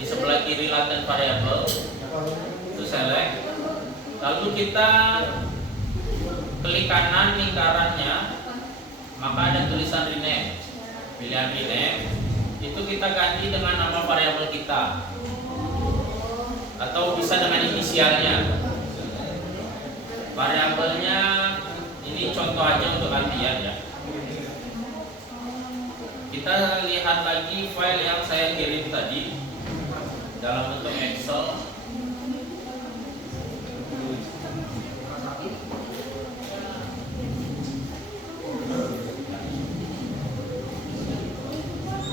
di sebelah kiri latent variable itu select, lalu kita klik kanan lingkarannya, maka ada tulisan rename, pilihan rename itu kita ganti dengan nama variabel kita atau bisa dengan inisialnya. Variabelnya ini contoh aja untuk latihan ya. Kita lihat lagi file yang saya kirim tadi dalam bentuk Excel.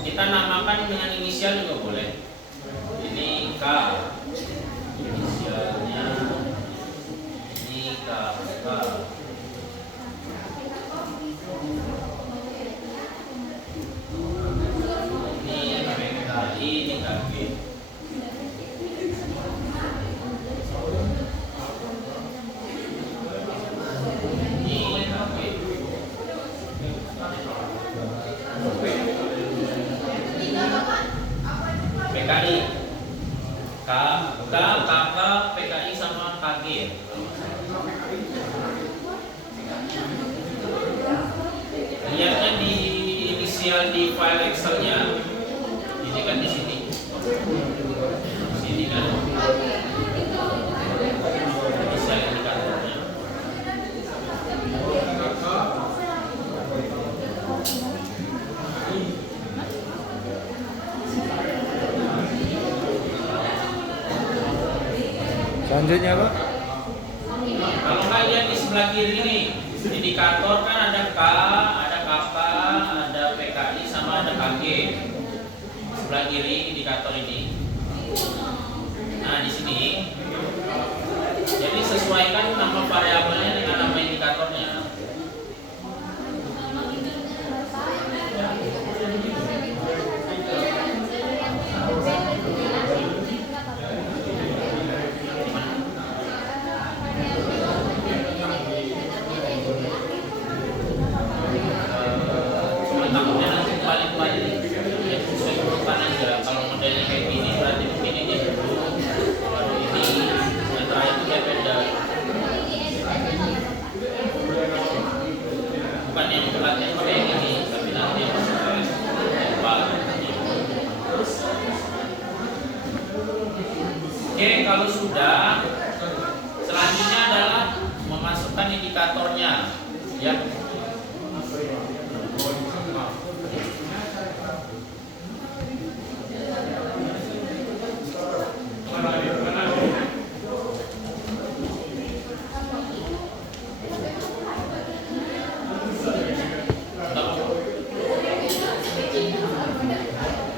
Kita namakan dengan inisial juga boleh. Ini K, inisialnya ini K. Ini KG. PKI KK PKI sama KG. Lihatnya di inisial di file Excelnya. Ini kan di sini. Sini kan. Inisial indikatornya. Selanjutnya Pak? Kalau kalian di sebelah kiri nih, indikator kan ada K, ada KK, ada PKI sama ada KG. Sebelah kiri indikator ini. Nah di sini, jadi sesuaikan nama variabelnya dengan nama indikatornya. Takutnya nanti balik-balik ya, sesuai urutan aja. Kalau modelnya kayak gini berarti begini nih dulu, baru ini yang terakhir itu kayak beda. Bukan yang beratnya kayak gini, tapi nanti yang lebar. Oke, kalau sudah, selanjutnya adalah memasukkan indikatornya ya.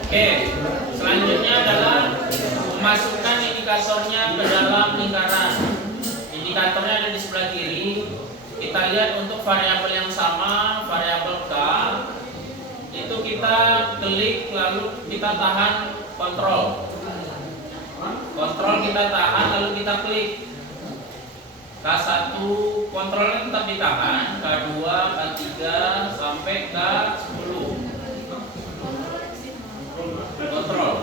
Oke, selanjutnya adalah memasukkan indikatornya ke dalam lingkaran. Indikatornya ada di sebelah kiri. Kita lihat untuk variabel yang sama, variabel K, itu kita klik lalu kita tahan kontrol. Kontrol kita tahan lalu kita klik. K1 kontrolnya tetap ditahan, K2, K3 sampai K10. Kontrol.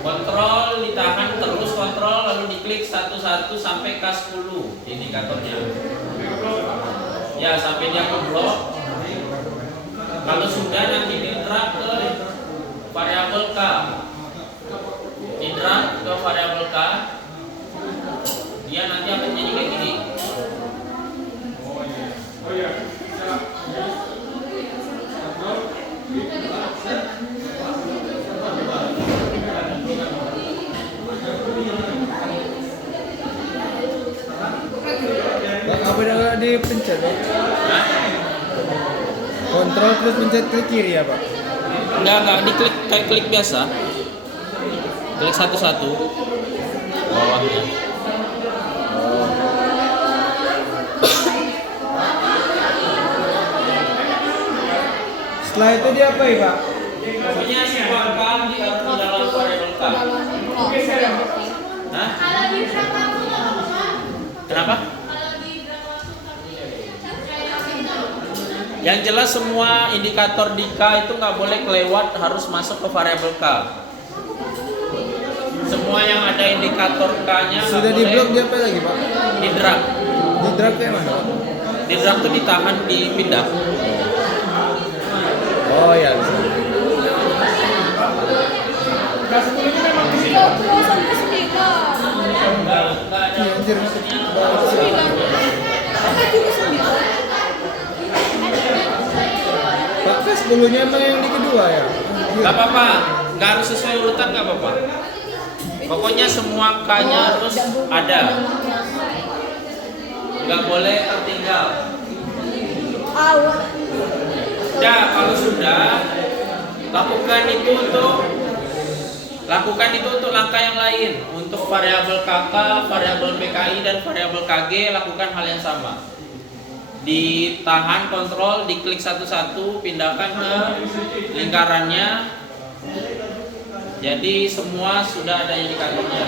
Kontrol ditahan terus kontrol lalu diklik satu-satu sampai K10 indikatornya. Ya sampai dia keblok. Kalau sudah nanti di-drag ke variabel K. Di-drag ke variabel K. Dia nanti akan jadi kayak gini. Apa yang dipencet? Kontrol terus pencet klik kiri ya Pak? Enggak, diklik kayak klik biasa. Klik satu-satu bawahnya. Setelah itu diapain Pak? Pokoknya simpan di dalam variabel K. Hah? Kenapa? Yang jelas semua indikator di K itu nggak boleh kelewat, harus masuk ke variabel K. Semua yang ada indikator K-nya nggak Sudah di boleh blok dia apa lagi Pak? di drag. Di drag kayak mana Pak? Di drag itu ditahan, dipindah. Oh ya bisa. Nggak ada Iya, anjir. Pak kan 10-nya emang yang di kedua ya? Nggak apa-apa, nggak harus sesuai urutan, nggak apa-apa. Pokoknya semua K-nya harus ada, nggak boleh tertinggal. Udah, kalau sudah lakukan itu untuk langkah yang lain. Untuk variabel KK, variabel PKI dan variabel KG lakukan hal yang sama. Ditahan kontrol, diklik satu-satu, pindahkan ke lingkarannya. Jadi semua sudah ada indikatornya.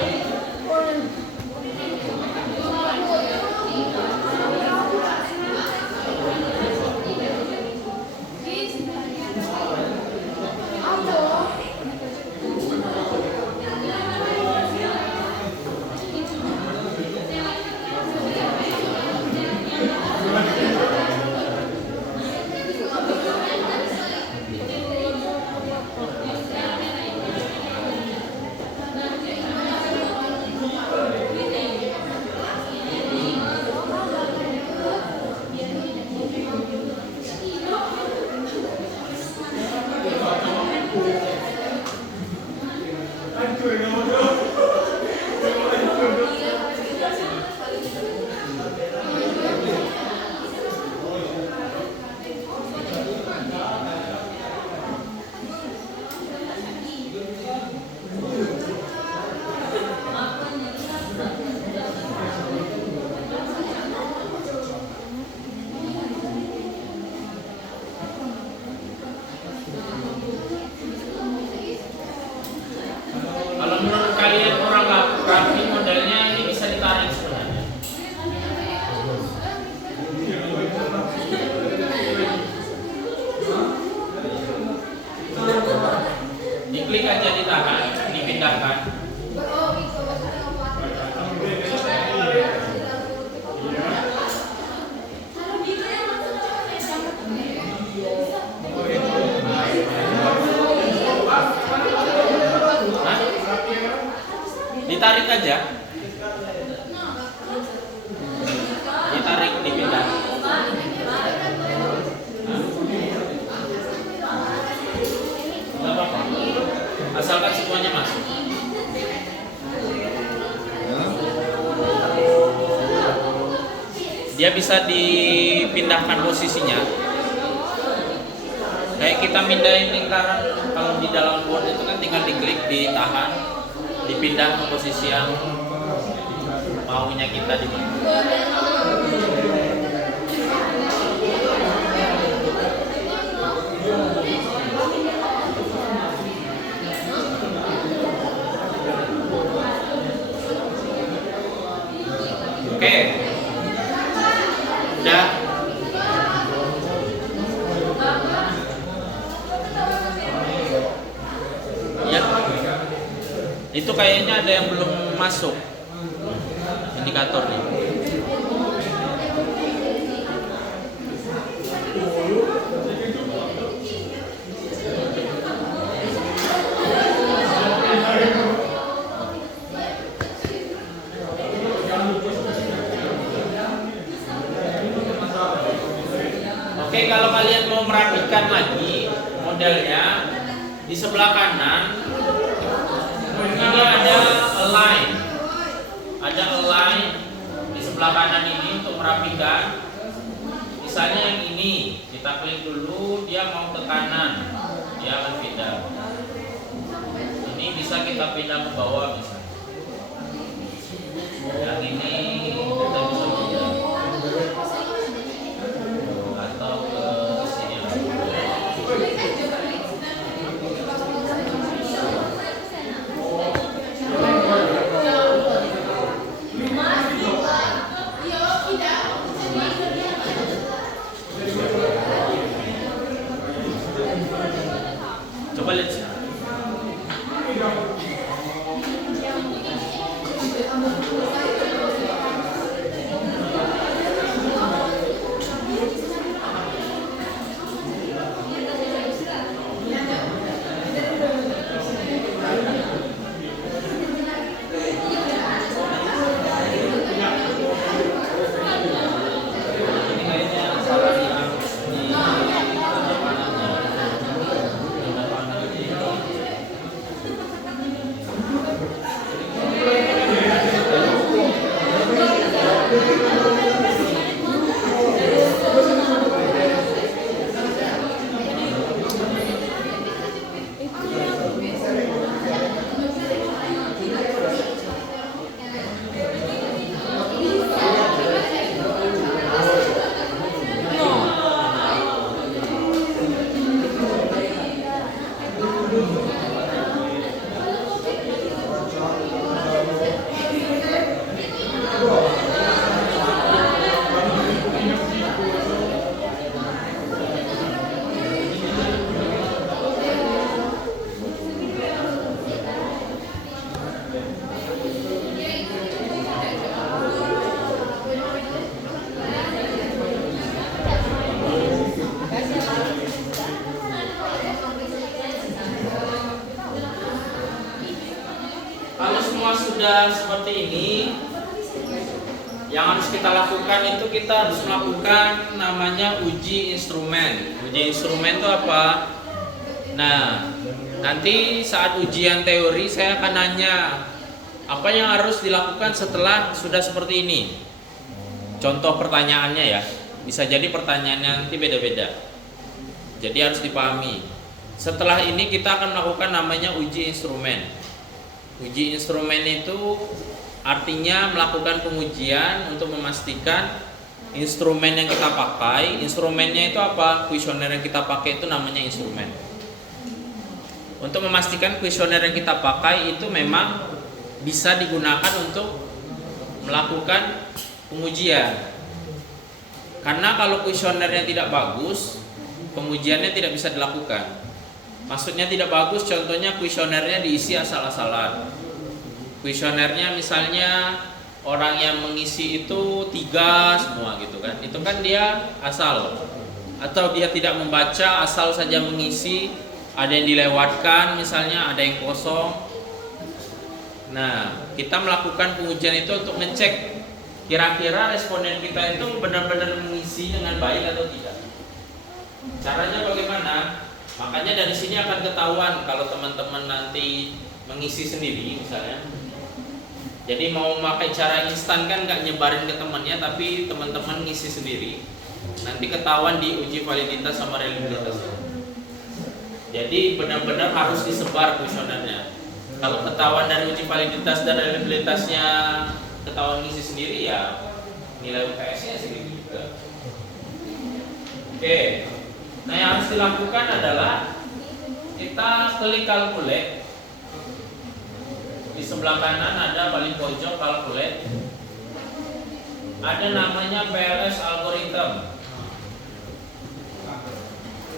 Kalau menurut kalian kurang rapi modelnya, ini bisa ditarik sebenarnya. Diklik aja, ditahan, dipindahkan. Hah? Ditarik aja. Ditarik, dipindah. Nggak apa-apa. Asalkan semuanya masuk. Dia bisa dipindahkan posisinya. Kayak kita pindahin lingkaran, kalau di dalam board itu kan tinggal diklik, ditahan, dipindah ke posisi yang maunya kita di mana. Oke. Udah. Ya. Itu kayaknya ada yang belum masuk indikatornya. Oke, kalau kalian mau merapikan lagi modelnya, di sebelah kanan ini ada align. Ada align di sebelah kanan ini untuk merapikan. Misalnya yang ini, kita klik dulu, dia mau ke kanan, dia akan pindah. Ini bisa kita pindah ke bawah misalnya. Yang ini kita bisa pindah atau ke sini. Coba lihat sini. Ini kayaknya salah yang di Kalau semua sudah seperti ini, yang harus kita lakukan itu kita harus melakukan namanya uji instrumen. Uji instrumen itu apa? Nah, nanti saat ujian teori saya akan nanya apa yang harus dilakukan setelah sudah seperti ini. Contoh pertanyaannya ya, bisa jadi pertanyaannya nanti beda-beda. Jadi harus dipahami. Setelah ini kita akan melakukan namanya uji instrumen. Uji instrumen itu artinya melakukan pengujian untuk memastikan instrumen yang kita pakai. Instrumennya itu apa? Kuesioner yang kita pakai itu namanya instrumen. Untuk memastikan kuesioner yang kita pakai itu memang bisa digunakan untuk melakukan pengujian. Karena kalau kuesionernya tidak bagus, pengujiannya tidak bisa dilakukan. Maksudnya tidak bagus, contohnya kuesionernya diisi asal-asalan. Kuesionernya misalnya orang yang mengisi itu 3 semua gitu kan. Itu kan dia asal. Atau dia tidak membaca, asal saja mengisi, ada yang dilewatkan misalnya, ada yang kosong. Nah, kita melakukan pengujian itu untuk ngecek kira-kira responden kita itu benar-benar mengisi dengan baik atau tidak. Caranya bagaimana? Makanya dari sini akan ketahuan kalau teman-teman nanti mengisi sendiri misalnya. Jadi mau pakai cara instan kan nggak nyebarin ke temannya, tapi teman-teman ngisi sendiri. Nanti ketahuan di uji validitas sama reliabilitas. Jadi benar-benar harus disebar kuesionernya. Kalau ketahuan dari uji validitas dan reliabilitasnya ketahuan ngisi sendiri, ya nilai UTS-nya segitu juga. Oke. Nah, yang harus dilakukan adalah kita klik calculate. Di sebelah kanan ada paling pojok calculate. Ada namanya PLS algorithm.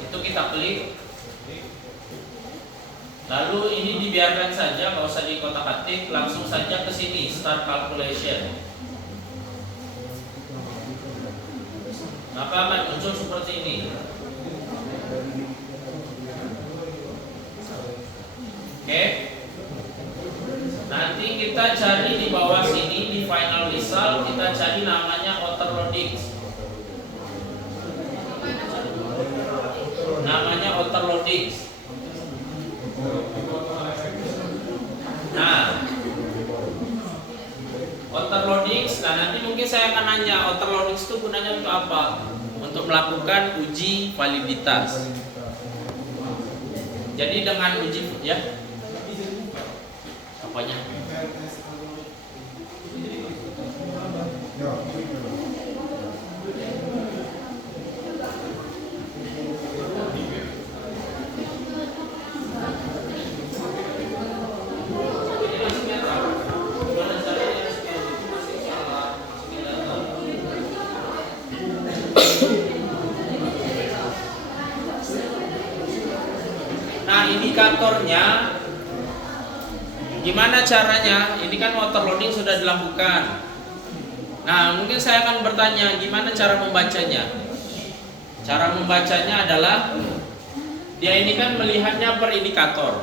Itu kita klik. Lalu ini dibiarkan saja, nggak usah dikotak-atik, langsung saja ke sini start calculation. Maka akan muncul seperti ini. Oke. Nanti kita cari di bawah sini di final result, kita cari namanya autoloadings. Namanya autoloadings. Nah, autoloadings. Nah, nanti mungkin saya akan nanya autoloadings itu gunanya untuk apa? Untuk melakukan uji validitas. Jadi dengan uji ya. Apanya? Nah, indikatornya gimana caranya? Ini kan waterloading sudah dilakukan. Nah, mungkin saya akan bertanya, gimana cara membacanya? Cara membacanya adalah dia ini kan melihatnya per indikator.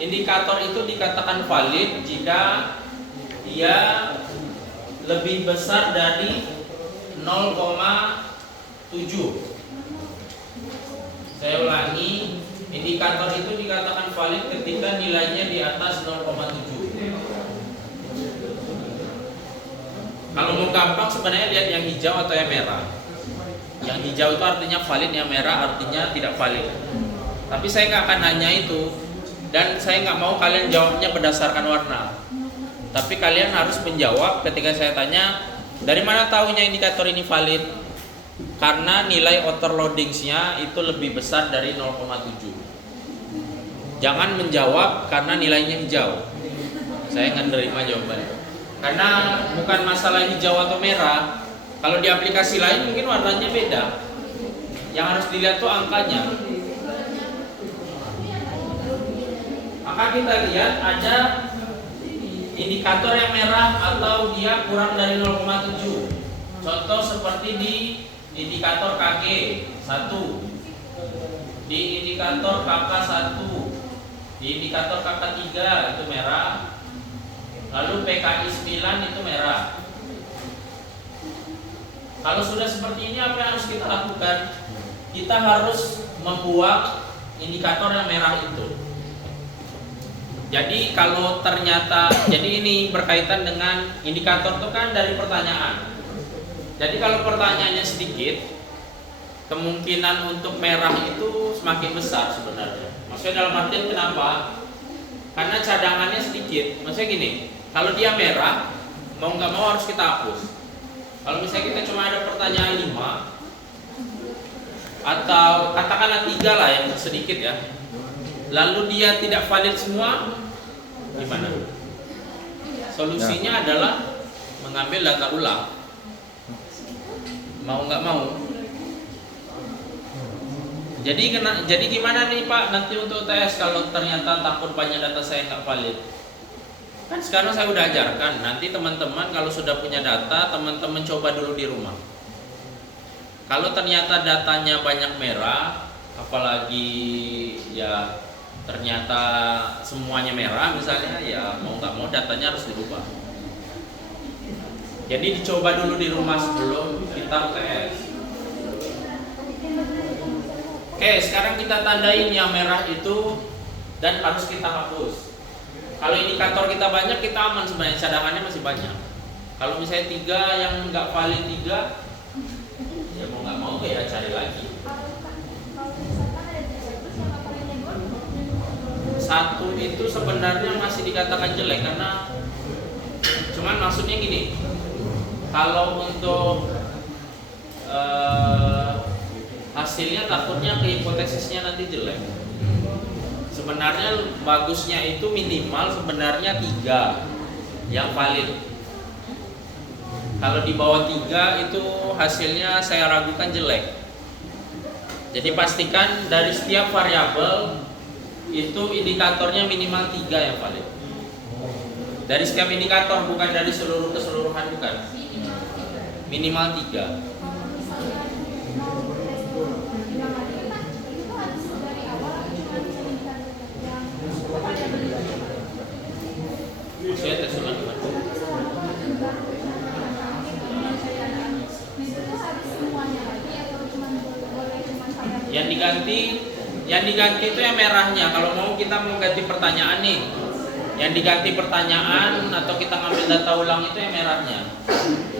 Indikator itu dikatakan valid jika dia lebih besar dari 0,7. Saya ulangi, indikator itu dikatakan valid ketika nilainya di atas 0,7. Kalau mau gampang sebenarnya lihat yang hijau atau yang merah. Yang hijau itu artinya valid, yang merah artinya tidak valid. Tapi saya nggak akan nanya itu, dan saya nggak mau kalian jawabnya berdasarkan warna. Tapi kalian harus menjawab ketika saya tanya, dari mana tahunya indikator ini valid? Karena nilai overloadingsnya itu lebih besar dari 0,7. Jangan menjawab karena nilainya hijau. Saya nggak nerima jawabannya. Karena bukan masalah hijau atau merah. Kalau di aplikasi lain mungkin warnanya beda. Yang harus dilihat tuh angkanya. Maka kita lihat ada indikator yang merah atau dia kurang dari 0,7. Contoh seperti di indikator KG 1, di indikator KK 1, di indikator KK 3 itu merah, lalu PKI 9 itu merah. Kalau sudah seperti ini, apa yang harus kita lakukan? Kita harus membuang indikator yang merah itu. Jadi kalau ternyata, jadi ini berkaitan dengan indikator itu kan dari pertanyaan. Jadi kalau pertanyaannya sedikit, kemungkinan untuk merah itu semakin besar sebenarnya. Maksudnya dalam artian kenapa? Karena cadangannya sedikit. Maksudnya gini, kalau dia merah, mau nggak mau harus kita hapus. Kalau misalnya kita cuma ada pertanyaan 5, atau katakanlah 3 lah yang sedikit ya, lalu dia tidak valid semua, gimana? Solusinya adalah mengambil data ulang. Mau nggak mau. Jadi gimana nih Pak nanti untuk UTS kalau ternyata takut banyak data saya nggak valid? Kan sekarang saya udah ajarkan. Nanti teman-teman kalau sudah punya data, teman-teman coba dulu di rumah. Kalau ternyata datanya banyak merah, apalagi ya ternyata semuanya merah misalnya, ya mau nggak mau datanya harus dirubah. Jadi dicoba dulu di rumah sebelum kita UTS. Oke, sekarang kita tandain yang merah itu dan harus kita hapus. Kalau indikator kita banyak, kita aman sebenarnya, cadangannya masih banyak. Kalau misalnya 3 yang nggak valid 3, ya mau nggak mau ya cari lagi. 1 itu sebenarnya masih dikatakan jelek karena cuman maksudnya gini. Kalau untuk hasilnya takutnya ke hipotesisnya nanti jelek. Sebenarnya bagusnya itu minimal sebenarnya 3 yang valid. Kalau di bawah 3 itu hasilnya saya ragukan jelek. Jadi pastikan dari setiap variabel itu indikatornya minimal 3 yang valid. Dari setiap indikator, bukan dari seluruh keseluruhan, bukan. Minimal 3. Saya tes ulang gimana? Yang diganti itu yang merahnya. Kalau mau kita mau ganti pertanyaan nih, yang diganti pertanyaan atau kita ngambil data ulang itu yang merahnya.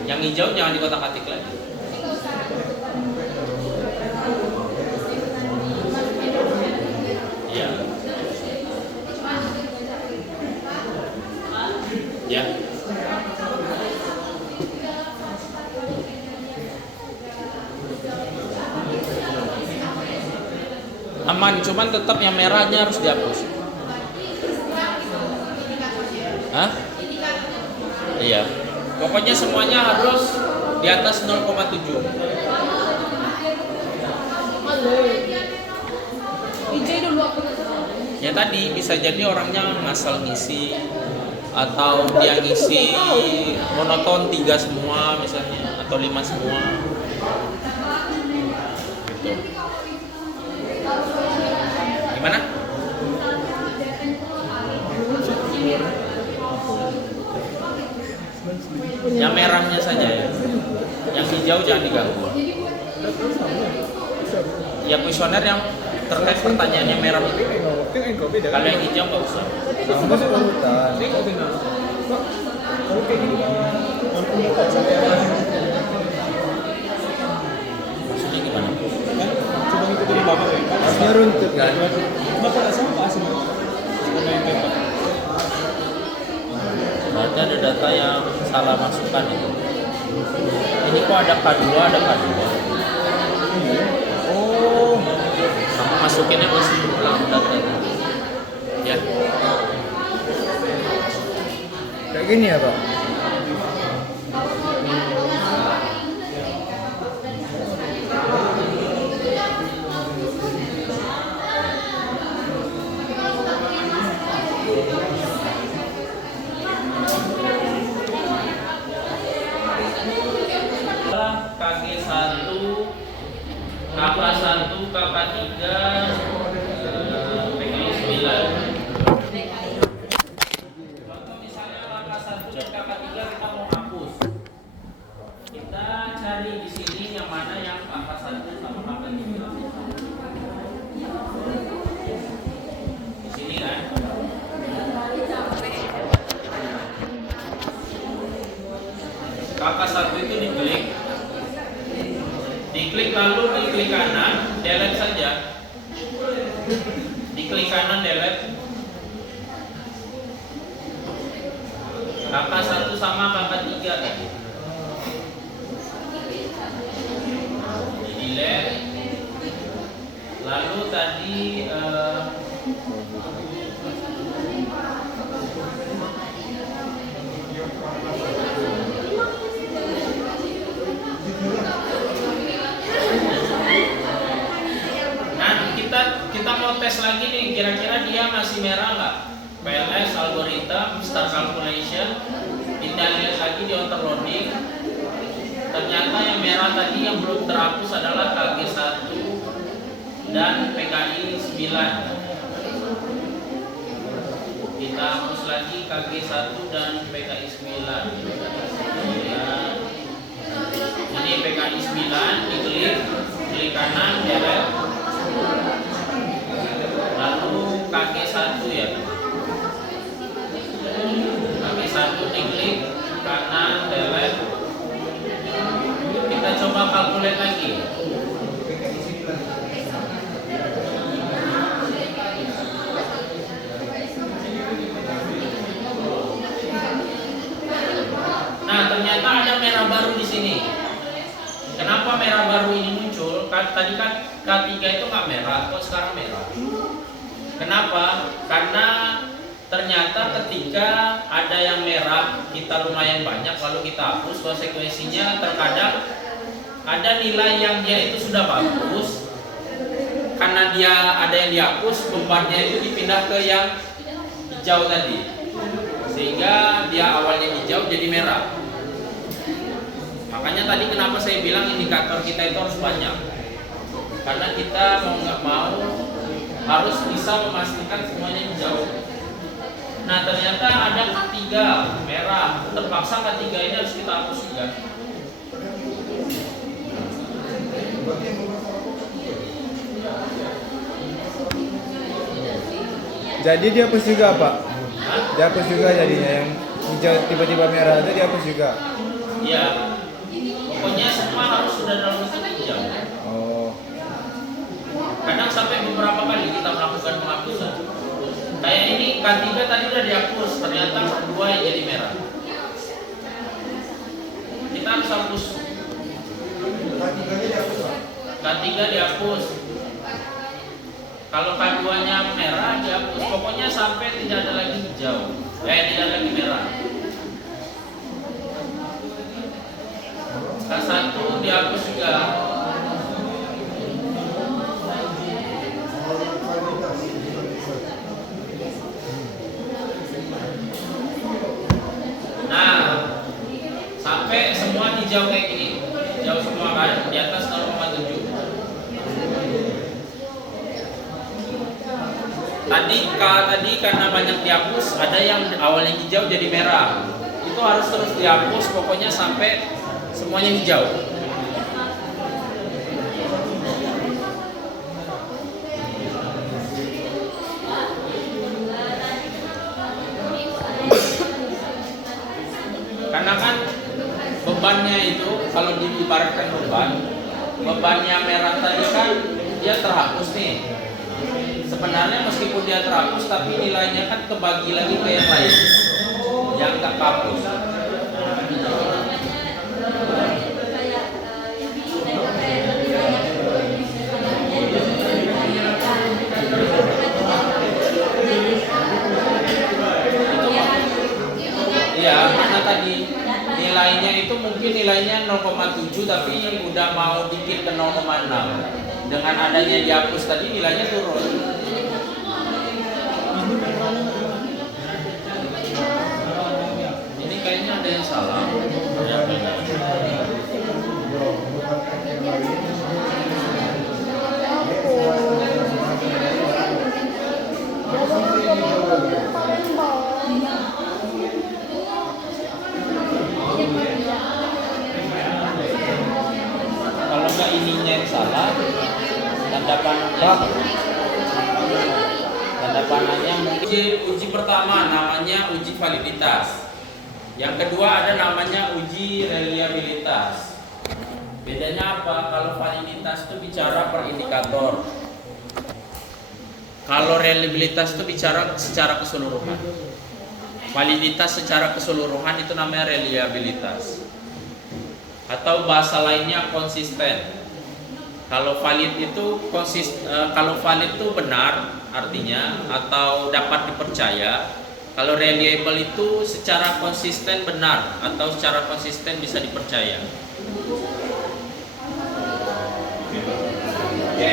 Yang hijau jangan dikotak-atik lagi. Iya. Ya. Aman, cuman tetap yang merahnya harus dihapus. Hah? Iya. Pokoknya semuanya harus di atas 0,7. Hijau dulu. Ya tadi bisa jadi orangnya ngasal ngisi atau dia ngisi monoton 3 semua misalnya atau 5 semua. Gitu. Gimana? Yang merahnya saja ya. Yang hijau jangan diganggu. Ya kuesioner yang terkait pertanyaannya merah itu. Kalau yang hijau nggak usah. Sama urutan. Maksudnya gimana? Coba ngikutin bapak ya. Harusnya runtut kan? Bapak nggak sama Pak Asim. Sama yang paper. Berarti ada data yang salah masukkan itu. Ini kok ada K2, ada K2. Oh, Kamu masukinnya masih ulang data. Ya. Kayak gini ya Pak? KG1, KK1, KK3, PKI 9. Contoh misalnya KK1 dan KK3 kita mau hapus. Kita cari di sini yang mana yang KK1 sama KK3. Di sini kan. KK1 itu diklik lalu diklik kanan, delete saja. Diklik kanan, delete. KK1 sama KK3 tadi. Delete. Lalu tadi kita mau tes lagi nih, kira-kira dia masih merah nggak? PLS, algorithm, star calculation. Kita lihat lagi di overloading. Ternyata yang merah tadi yang belum terhapus adalah KG1 dan PKI 9. Kita hapus lagi KG1 dan PKI 9. Ini PKI 9, diklik kanan, delete. Lalu KG1 ya. KG1 diklik kanan, delete. Kita coba kalkulate lagi. Nah, ternyata ada merah baru di sini. Kenapa merah baru ini muncul? Tadi kan K3 itu nggak merah, kok sekarang merah? Kenapa? Karena ternyata ketika ada yang merah kita lumayan banyak lalu kita hapus, konsekuensinya terkadang ada nilai yang dia itu sudah bagus, karena dia ada yang dihapus, bebannya itu dipindah ke yang hijau tadi, sehingga dia awalnya hijau jadi merah. Makanya tadi kenapa saya bilang indikator kita itu harus banyak, karena kita mau nggak mau harus bisa memastikan semuanya hijau. Nah, ternyata ada K3 merah, terpaksa K3 ini harus kita hapus juga. Jadi dihapus juga Pak? Hah? Dihapus juga jadinya yang hijau tiba-tiba merah itu dihapus juga? Iya, pokoknya semua harus sudah dalam bentuk hijau. Oh. Kadang sampai beberapa kali kita melakukan penghapusan. Kayak ini K3 tadi udah dihapus, ternyata K2 yang jadi merah. Kita harus hapus. K3 dihapus. Kalau K2-nya merah dihapus. Pokoknya sampai tidak ada lagi hijau. Tidak lagi merah. K1 dihapus juga. hijau kayak gini, hijau semua kan, di atas 0,7. Tadi karena banyak dihapus, ada yang awalnya hijau jadi merah. Itu harus terus dihapus, pokoknya sampai semuanya hijau. Karena kan bebannya itu kalau diibaratkan bebannya merah tadi kan dia terhapus nih. Sebenarnya meskipun dia terhapus tapi nilainya kan kebagi lagi ke yang lain yang tak hapus. Iya, karena tadi nilainya itu mungkin nilainya 0,7 tapi udah mau dikit ke 0,6. Dengan adanya dihapus tadi nilainya turun. Ini kayaknya ada yang salah. Kalau nggak ininya yang salah, tanda panahnya mungkin uji pertama namanya uji validitas. Yang kedua ada namanya uji reliabilitas. Bedanya apa? Kalau validitas itu bicara per indikator. Kalau reliabilitas itu bicara secara keseluruhan. Validitas secara keseluruhan itu namanya reliabilitas. Atau bahasa lainnya konsisten. Kalau valid itu kalau valid itu benar artinya atau dapat dipercaya. Kalau reliable itu secara konsisten benar atau secara konsisten bisa dipercaya. Oke.